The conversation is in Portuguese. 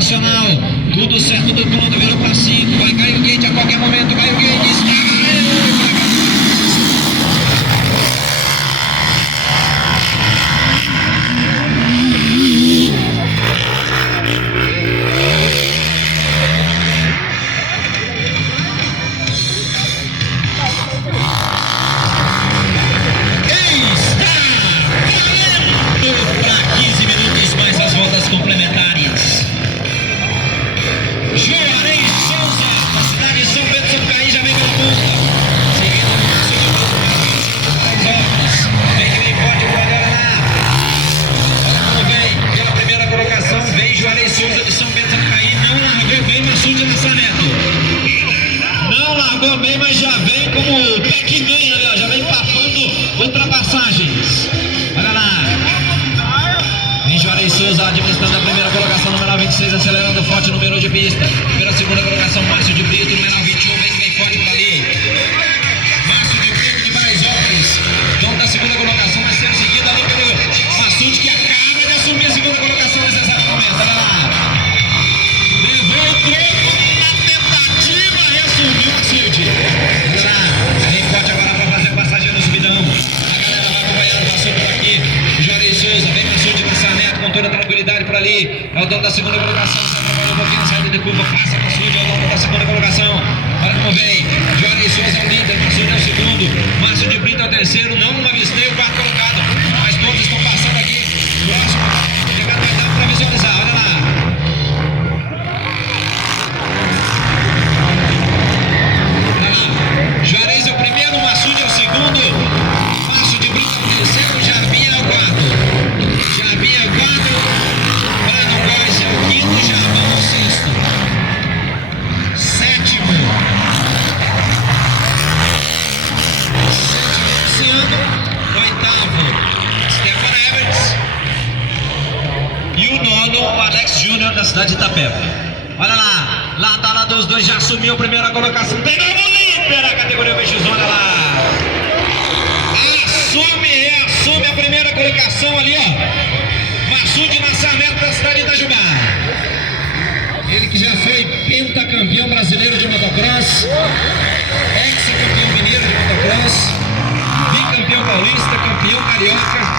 sensacional. Tudo certo do ponto, virou para 5. Vai cair o gate a qualquer momento. Caiu o gate. Está para 15 minutos mais as voltas complementares. Juarez Souza, da cidade de São Pedro do Caí, já vem pela pista. Seguindo o segundo, vem que vem forte para Guaraná. Olha como vem, pela primeira colocação, vem Juarez Souza de São Pedro do Caí. Não largou bem, Massude Nascimento. Não largou bem, mas já vem como o Pac-Man ali, ó, já vem papando ultrapassagens. Olha lá. Vem Juarez Souza administrando a primeira colocação, número 26, acelerando forte, número de pista. Pela segunda colocação, Márcio de Brito, número 21, vem forte por ali. Márcio de Brito de Paraisópolis, dono da segunda colocação, mas sendo seguido ali pelo Massude, que acaba de assumir a segunda colocação nesse exato momento. Olha lá. Levou o troco na tentativa, reassumiu o Massude. Olha lá. Vem forte agora para fazer passagem no subidão. A galera vai acompanhando o Massude por aqui. Juarez Souza, vem Massude com toda tranquilidade por ali, é o dono da segunda colocação, só trabalha um pouquinho na saída de curva, passa Massude, é o dono da segunda colocação. Olha como vem, Juarez Souza é o líder, Massude é o segundo, Márcio de Brito é o terceiro, não avistei o quarto colocado, mas todos estão passando aqui, próximo, chegando mais rápido para visualizar, olha lá. Olha lá, Juarez é o primeiro, Massude é o segundo, Márcio de Brito é o terceiro, Jarbinha é o quarto. Jarbinha é o quarto, Brano Góes é o quinto, Jarbão é o sexto. Sétimo, Luciano, oitavo, Stefano Everts. E o nono, o Alex Júnior, da cidade de Itapeva. Olha lá, lado a lado os dois já assumiu a primeira colocação. Tem novo líder a categoria BX, olha lá. Reassume a primeira colocação ali, ó. Massude Nascimento, da cidade de Itajubá. Ele que já foi pentacampeão brasileiro de motocross, ex-campeão mineiro de motocross, bicampeão paulista, campeão carioca.